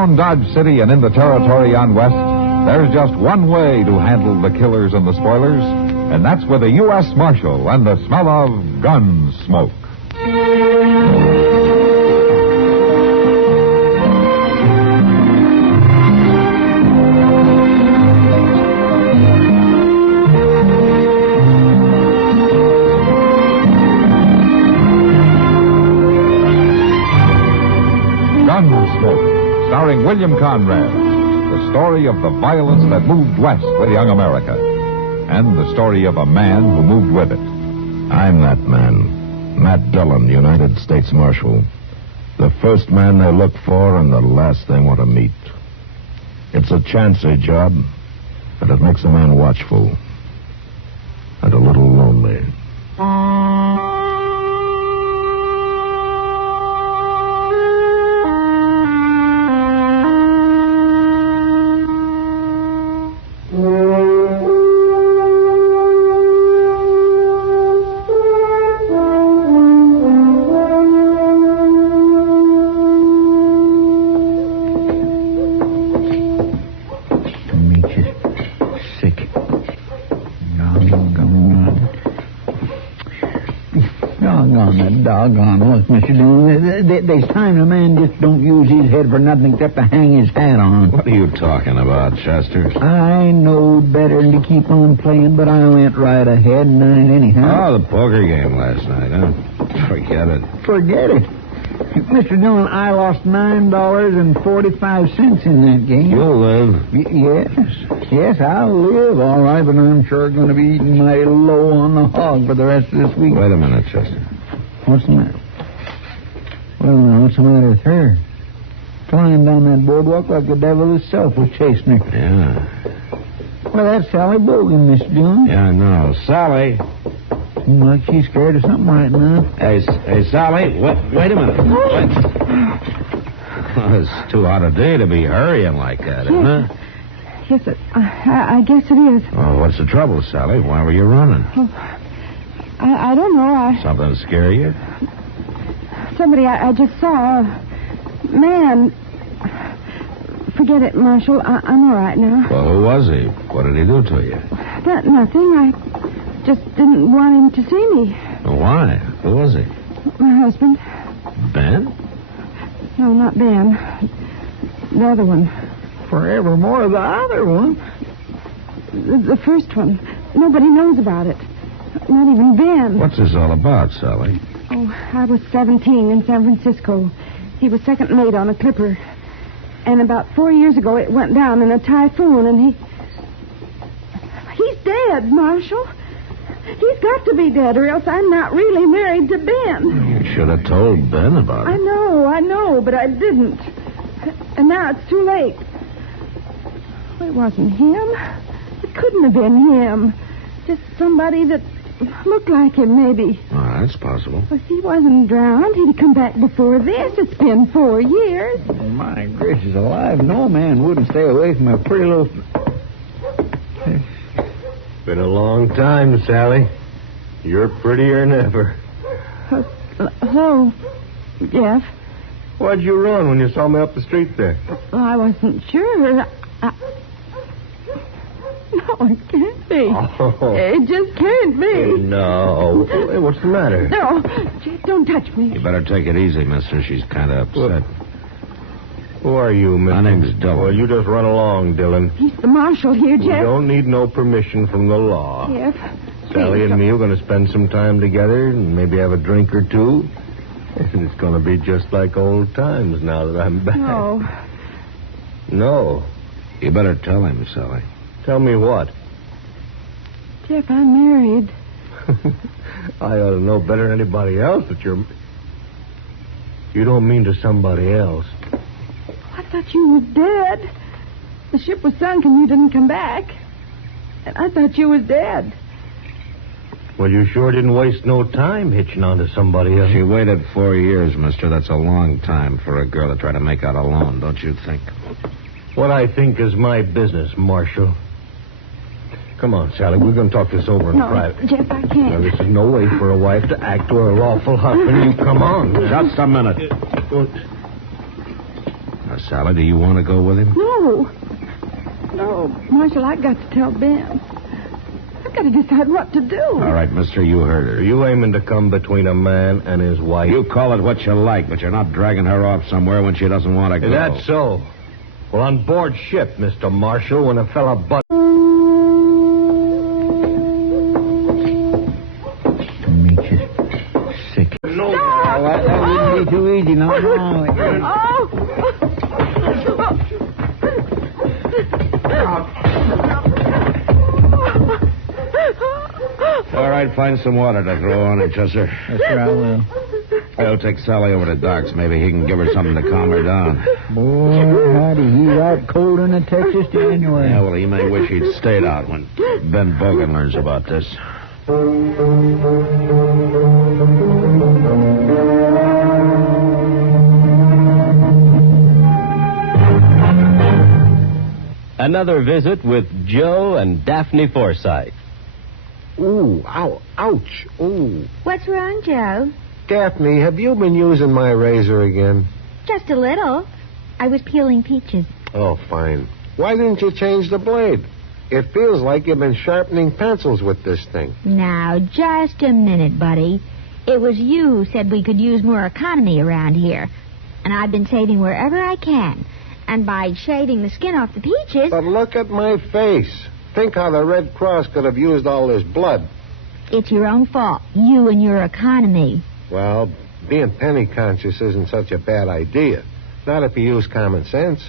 Around Dodge City and in the territory on West, there's just one way to handle the killers and the spoilers, and that's with a U.S. Marshal and the smell of Gunsmoke. Gunsmoke, starring William Conrad, the story of the violence that moved west with young America, and the story of a man who moved with it. I'm that man, Matt Dillon, United States Marshal. The first man they look for and the last they want to meet. It's a chancy job, but it makes a man watchful and a little lonely. Doggone, look, Mr. Dillon, there's times a man just don't use his head for nothing except to hang his hat on. What are you talking about, Chester? I know better than to keep on playing, but I went right ahead and done it anyhow. Oh, the poker game last night, huh? Forget it. Forget it. Mr. Dillon, I lost $9.45 in that game. You'll live. Yes, I'll live, all right, but I'm sure going to be eating mighty low on the hog for the rest of this week. Wait a minute, Chester. What's the matter? Well, now, what's the matter with her? Flying down that boardwalk like the devil himself was chasing her. Yeah. Well, that's Sally Bogan, Mr. Dillon. Yeah, I know. Sally. Seems like she's scared of something right now. Hey, Sally, wait a minute. Well, it's too hot a day to be hurrying like that, isn't it? Yes, I guess it is. Oh, what's the trouble, Sally? Why were you running? Oh, I don't know. Something scare you? Somebody I just saw. Man. Forget it, Marshal. I'm all right now. Well, who was he? What did he do to you? Nothing. I just didn't want him to see me. Well, why? Who was he? My husband. Ben? No, not Ben. The other one. Forevermore, the other one. The first one. Nobody knows about it. Not even Ben. What's this all about, Sally? Oh, I was 17 in San Francisco. He was second mate on a clipper. And about 4 years ago, it went down in a typhoon, and he's dead, Marshal. He's got to be dead, or else I'm not really married to Ben. You should have told Ben about it. I know, but I didn't. And now it's too late. Well, it wasn't him. It couldn't have been him. Just somebody that looked like him, maybe. Oh, that's possible. Well, if he wasn't drowned, he'd have come back before this. It's been 4 years. Oh, my gracious alive. No man wouldn't stay away from a pretty little... Been a long time, Sally. You're prettier than ever. Hello, Jeff. Why'd you run when you saw me up the street there? Well, I wasn't sure. No, it can't be. Oh. It just can't be. No. Hey, what's the matter? No, Jeff, don't touch me. You better take it easy, mister. She's kind of upset. Who are you, Mister? My name's Dillon. Well, you just run along, Dillon. He's the marshal here, We Jeff. don't need no permission from the law. Jeff. Sally and me are going to spend some time together and maybe have a drink or two. And it's going to be just like old times now that I'm back. No. No. You better tell him, Sally. Tell me what? Jeff, I'm married. I ought to know better than anybody else that you're... You don't mean to somebody else. I thought you was dead. The ship was sunk and you didn't come back. And I thought you was dead. Well, you sure didn't waste no time hitching on to somebody else. She waited 4 years, mister. That's a long time for a girl to try to make out alone, don't you think? What I think is my business, Marshal. Come on, Sally. We're going to talk this over in private. Jeff, I can't. Now, this is no way for a wife to act to her lawful husband. You come on. Just a minute. Now, Sally, do you want to go with him? No, Marshal, I got to tell Ben. I got to decide what to do. All right, mister, you heard her. Are you aiming to come between a man and his wife? You call it what you like, but you're not dragging her off somewhere when she doesn't want to go. Is that so? Well, on board ship, Mr. Marshal, when a fella butts... Makes you sick. No. Oh, that wouldn't be too easy. No. All right, find some water to throw on her, Chester. Yes, sir, I will. I'll take Sally over to Doc's. Maybe he can give her something to calm her down. Boy, howdy, he's out cold in the Texas January. Yeah, well, he may wish he'd stayed out when Ben Bogan learns about this. Another visit with Joe and Daphne Forsythe. Ooh, ow, ouch, ooh. What's wrong, Joe? Daphne, have you been using my razor again? Just a little. I was peeling peaches. Oh, fine. Why didn't you change the blade? It feels like you've been sharpening pencils with this thing. Now, just a minute, buddy. It was you who said we could use more economy around here. And I've been saving wherever I can. And by shaving the skin off the peaches... But look at my face. Think how the Red Cross could have used all this blood. It's your own fault. You and your economy. Well, being penny conscious isn't such a bad idea. Not if you use common sense.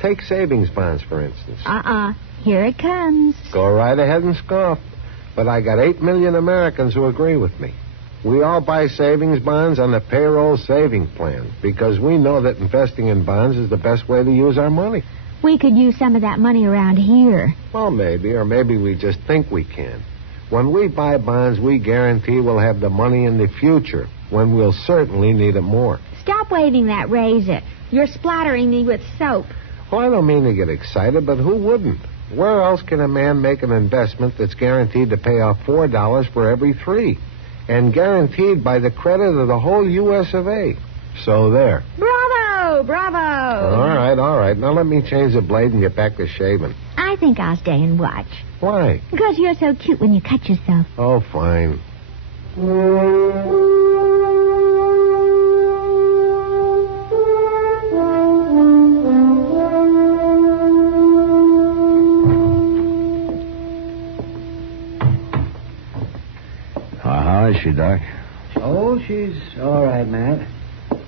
Take savings bonds, for instance. Here it comes. Go right ahead and scoff. But I got 8 million Americans who agree with me. We all buy savings bonds on the payroll saving plan because we know that investing in bonds is the best way to use our money. We could use some of that money around here. Well, maybe, or maybe we just think we can. When we buy bonds, we guarantee we'll have the money in the future, when we'll certainly need it more. Stop waving that razor. You're splattering me with soap. Well, I don't mean to get excited, but who wouldn't? Where else can a man make an investment that's guaranteed to pay off $4 for every 3? And guaranteed by the credit of the whole U.S. of A. So there. Bravo! Bravo! All right. Now let me change the blade and get back to shaving. I think I'll stay and watch. Why? Because you're so cute when you cut yourself. Oh, fine. How is she, Doc? Oh, she's all right, Matt.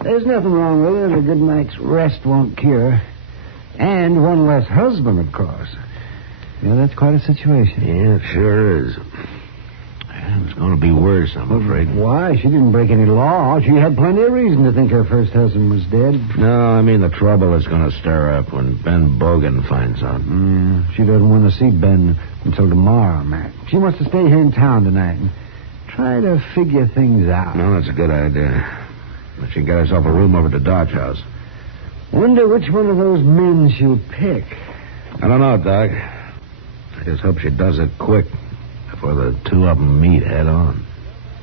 There's nothing wrong with her. A good night's rest won't cure. And one less husband, of course. Yeah, that's quite a situation. Yeah, it sure is. It's going to be worse, I'm afraid. Why? She didn't break any law. She had plenty of reason to think her first husband was dead. No, I mean the trouble is going to stir up when Ben Bogan finds out. She doesn't want to see Ben until tomorrow, Matt. She wants to stay here in town tonight and try to figure things out. No, that's a good idea. She can get herself a room over at the Dodge House. Wonder which one of those men she'll pick. I don't know, Doc. I just hope she does it quick before the two of them meet head on.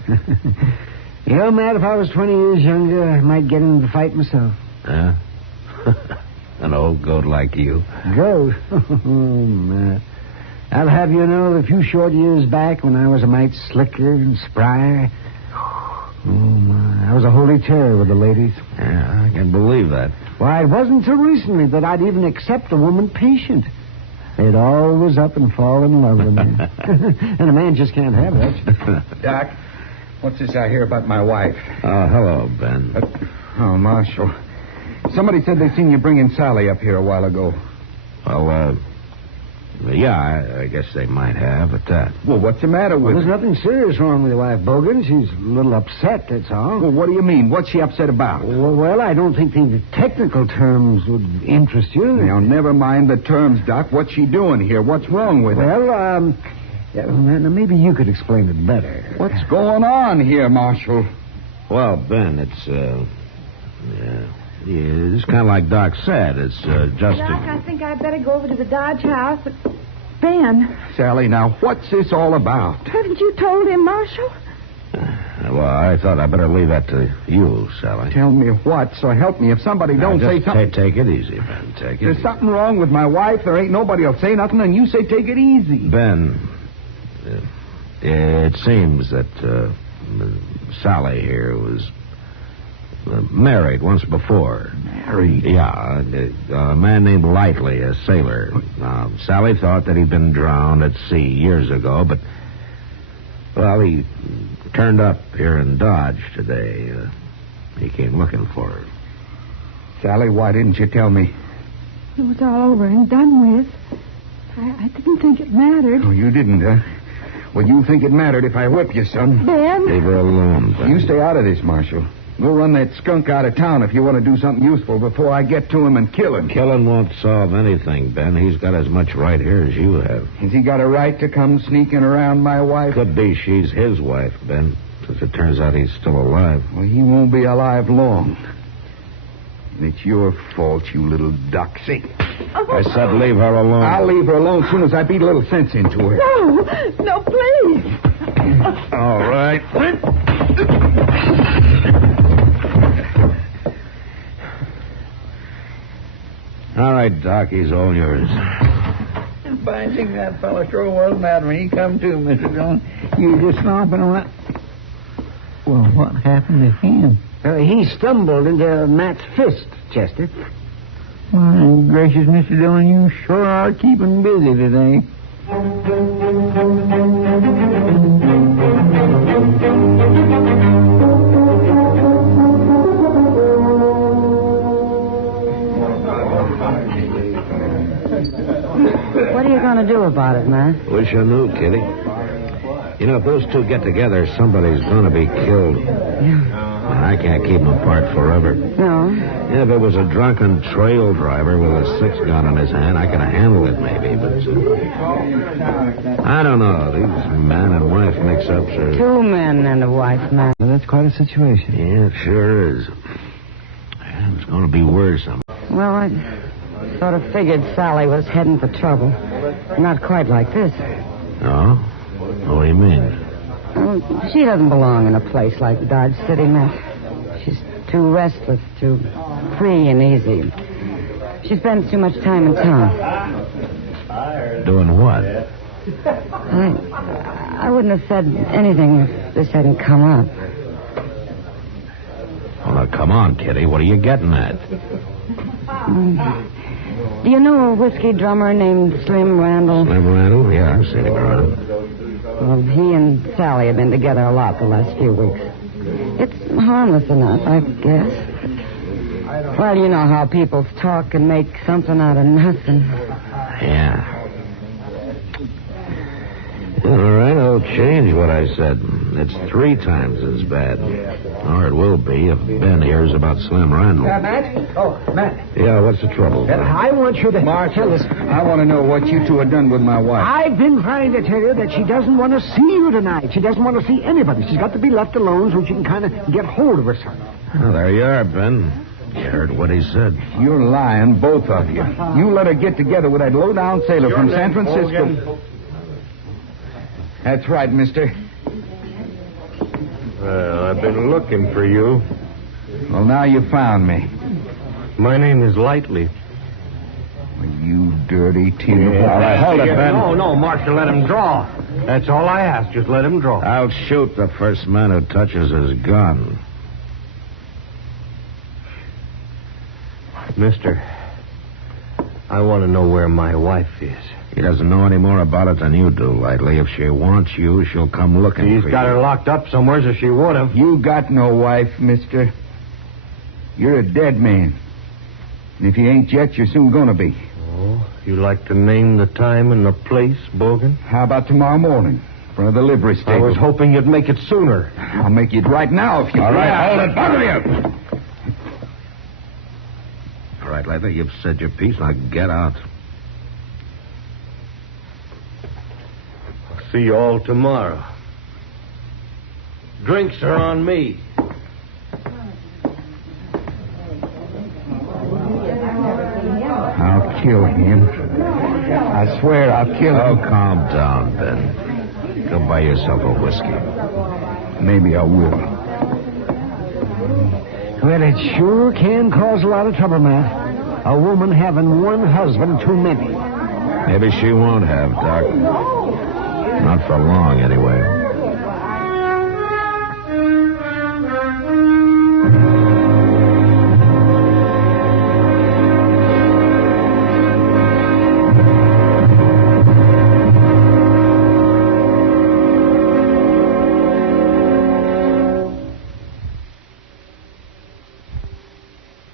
You know, Matt, if I was 20 years younger, I might get into the fight myself. Yeah? An old goat like you. Goat? Oh, Matt. I'll have you know that a few short years back when I was a mite slicker and spryer, oh, my, I was a holy terror with the ladies. Yeah, I can believe that. Why, it wasn't until recently that I'd even accept a woman patient. They'd always up and fall in love with me. And a man just can't have that. Doc, what's this I hear about my wife? Oh, hello, Ben. Oh, Marshal. Somebody said they seen you bringing Sally up here a while ago. Well, yeah, I guess they might have at that. Well, what's the matter with There's her? nothing serious wrong with your wife, Bogan. She's a little upset, that's all. Well, what do you mean? What's she upset about? Well, I don't think the technical terms would interest you. Now, never mind the terms, Doc. What's she doing here? What's wrong with her? Well, yeah, now maybe you could explain it better. What's going on here, Marshal? Well, Ben, it's, it's kind of like Doc said. It's just Doc, I think I'd better go over to the Dodge House, but... Ben, Sally, now, what's this all about? haven't you told him, Marshal? Well, I thought I'd better leave that to you, Sally. Tell me what, so help me. If somebody don't say something... Take it easy, Ben. Take it There's easy. something wrong with my wife. There ain't nobody will say nothing, and you say take it easy. Ben, it seems that Sally here was married once before. Married? Yeah, a man named Lightly, a sailor. Sally thought that he'd been drowned at sea years ago, but, well, he turned up here in Dodge today. He came looking for her. Sally, why didn't you tell me? It was all over and done with. I didn't think it mattered. Oh, you didn't, huh? Well, you think it mattered if I whip you, son. Ben? Leave her alone, Ben. You stay out of this, Marshal. We'll run that skunk out of town if you want to do something useful before I get to him and kill him. Killing won't solve anything, Ben. He's got as much right here as you have. Has he got a right to come sneaking around my wife? Could be she's his wife, Ben, since it turns out he's still alive. Well, he won't be alive long. And it's your fault, you little doxy. I said leave her alone. I'll leave her alone as soon as I beat a little sense into her. No, please. All right. All right, Doc, he's all yours. If I think that fellow sure was mad when he come to, Mr. Dillon. You were just stomping on that. Well, what happened to him? He stumbled into Matt's fist, Chester. My gracious, Mr. Dillon, you sure are keeping busy today. What are you going to do about it, Matt? Wish I knew, Kitty. You know, if those two get together, somebody's going to be killed. Yeah. I can't keep them apart forever. No. Yeah, if it was a drunken trail driver with a 6-gun in his hand, I could have handled it maybe, but I don't know. These man and wife mix-ups are... Two men and a wife, Matt. Well, that's quite a situation. Yeah, it sure is. Yeah, it's going to be worse. Well, I sort of figured Sally was heading for trouble. Not quite like this. Oh? What do you mean? Well, she doesn't belong in a place like Dodge City, Matt. She's too restless, too free and easy. She spends too much time in town. Doing what? I wouldn't have said anything if this hadn't come up. Well, now, come on, Kitty. What are you getting at? Do you know a whiskey drummer named Slim Randall? Slim Randall? Yeah, I've seen him around. Well, he and Sally have been together a lot the last few weeks. It's harmless enough, I guess. Well, you know how people talk and make something out of nothing. Yeah. All right, I'll change what I said. It's 3 times as bad. Or it will be if Ben hears about Slim Randall. Matt? Oh, Matt. Yeah, what's the trouble? I want you to... Marshal, I want to know what you two have done with my wife. I've been trying to tell you that she doesn't want to see you tonight. She doesn't want to see anybody. She's got to be left alone so she can kind of get hold of herself. Oh, there you are, Ben. You heard what he said. You're lying, both of you. You let her get together with that low-down sailor from San Francisco. That's right, mister. Well, I've been looking for you. Well, now you found me. My name is Lightly. Well, you dirty tin. All right, hold it, Ben. No, Marshal, let him draw. That's all I ask. Just let him draw. I'll shoot the first man who touches his gun. Mister, I want to know where my wife is. He doesn't know any more about it than you do, Lightly. If she wants you, she'll come looking He's for you. got her locked up somewhere, so she would have. You got no wife, mister. You're a dead man. And if you ain't yet, you're soon gonna be. Oh, you like to name the time and the place, Bogan? How about tomorrow morning, in front of the livery stable? I was hoping you'd make it sooner. I'll make it right now if you... All right, hold it, both of you. All right, Lightly, you've said your piece. Now get out. I'll see you all tomorrow. Drinks are on me. I'll kill him. I swear I'll kill him. Oh, calm down, Ben. Go buy yourself a whiskey. maybe I will. Well, it sure can cause a lot of trouble, Matt. A woman having one husband too many. Maybe she won't have, Doc. Not for long, anyway.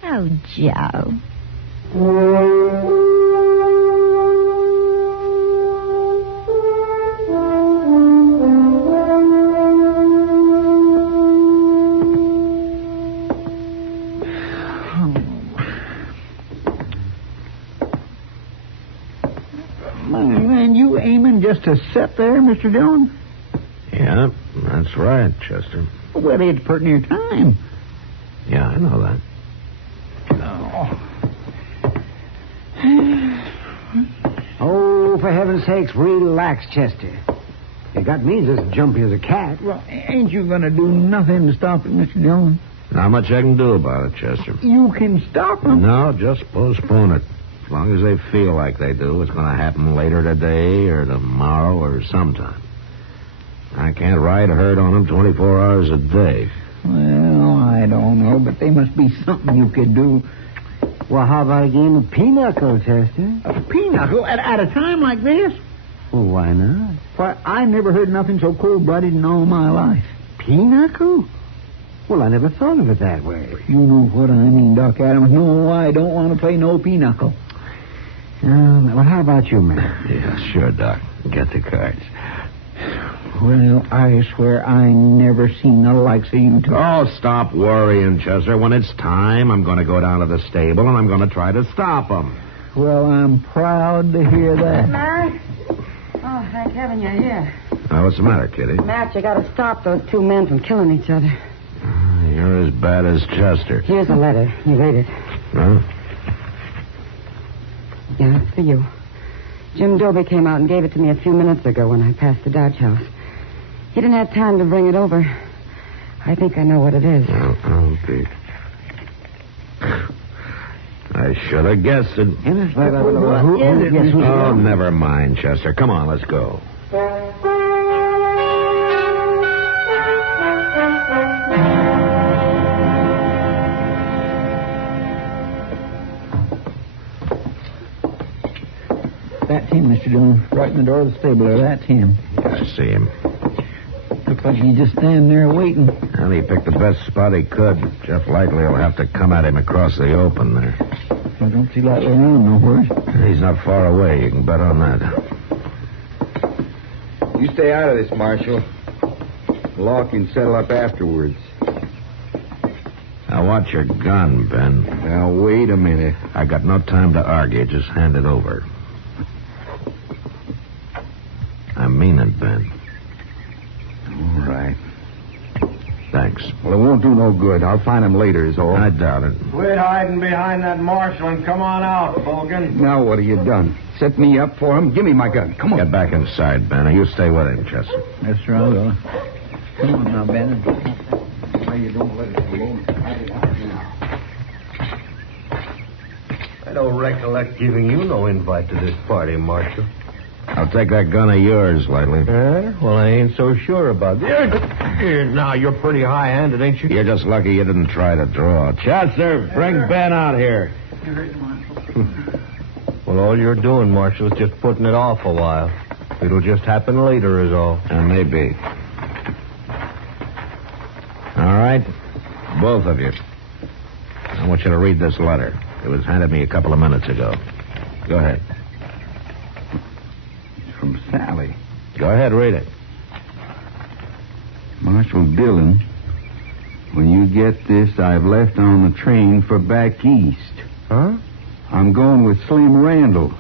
Oh, Joe. Man, you aiming just to sit there, Mr. Dillon? Yeah, that's right, Chester. Well, it's pretty near time. Yeah, I know that. Oh, for heaven's sakes, relax, Chester. You got me just jumpy as a cat. Well, ain't you going to do nothing to stop it, Mr. Dillon? Not much I can do about it, Chester. You can stop him. No, just postpone it. As long as they feel like they do, it's going to happen later today or tomorrow or sometime. I can't ride herd on them 24 hours a day. Well, I don't know, but there must be something you could do. Well, how about a game of pinochle, Chester? A pinochle at a time like this? Well, why not? Why, I never heard nothing so cold-blooded in all my life. Pinochle? Well, I never thought of it that way. You know what I mean, Doc Adams. No, I don't want to play no pinochle. Well, how about you, man? Yeah, sure, Doc. Get the cards. Well, I swear I never seen the likes of you two. Oh, stop worrying, Chester. When it's time, I'm going to go down to the stable and I'm going to try to stop them. Well, I'm proud to hear that. Matt? Oh, thank heaven you're here. What's the matter, Kitty? Matt, you got to stop those two men from killing each other. You're as bad as Chester. Here's a letter. You read it. Huh? Yeah, it's for you. Jim Dobie came out and gave it to me a few minutes ago when I passed the Dodge house. He didn't have time to bring it over. I think I know what it is. Okay. I should have guessed it. Oh, never mind, Chester. Come on, let's go. That's him, Mr. Dillon. Right in the door of the stable there. That's him. I see him. Looks like he's just standing there waiting. Well, he picked the best spot he could. Jeff Lightly will have to come at him across the open there. I don't see Lightly around nowhere. He's not far away. You can bet on that. You stay out of this, Marshal. The law can settle up afterwards. Now, watch your gun, Ben. Now, wait a minute. I got no time to argue. Just hand it over. I mean it, Ben. All right. Thanks. Well, it won't do no good. I'll find him later, is all. I doubt it. Quit hiding behind that marshal and come on out, Bogan. Now, what have you done? Set me up for him? Give me my gun. Come on. Get back inside, Ben. You stay with him, Chester. Yes, sir, I will. Come on now, Ben. You don't let it alone. I don't recollect giving you no invite to this party, Marshal. I'll take that gun of yours, Lightly. Well, I ain't so sure about it. Now, you're pretty high-handed, ain't you? You're just lucky you didn't try to draw. Chester, bring Ben out here. Well, all you're doing, Marshal, is just putting it off a while. It'll just happen later, is all. Maybe. All right, both of you. I want you to read this letter. It was handed me a couple of minutes ago. Go ahead. From Sally. Go ahead, read it. Marshal Dillon, when you get this, I've left on the train for back east. Huh? I'm going with Slim Randall.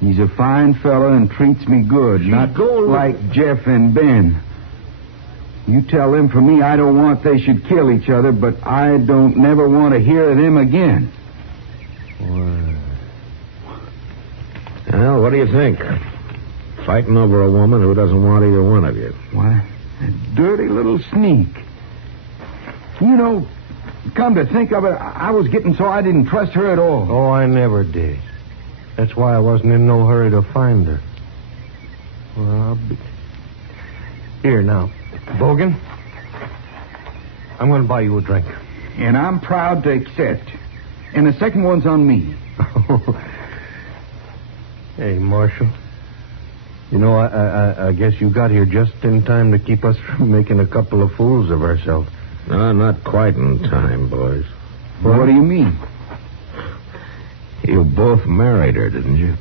He's a fine fella and treats me good, not like Jeff and Ben. You tell them for me I don't want they should kill each other, but I don't never want to hear of them again. Well, what do you think? Fighting over a woman who doesn't want either one of you. Why, That dirty little sneak. You know, come to think of it, I was getting so I didn't trust her at all. Oh, I never did. That's why I wasn't in no hurry to find her. Well, I'll be... Here, now. Bogan, I'm going to buy you a drink. And I'm proud to accept. And the second one's on me. Hey, Marshal. You know, I guess you got here just in time to keep us from making a couple of fools of ourselves. No, not quite in time, boys. What do you mean? You both married her, didn't you?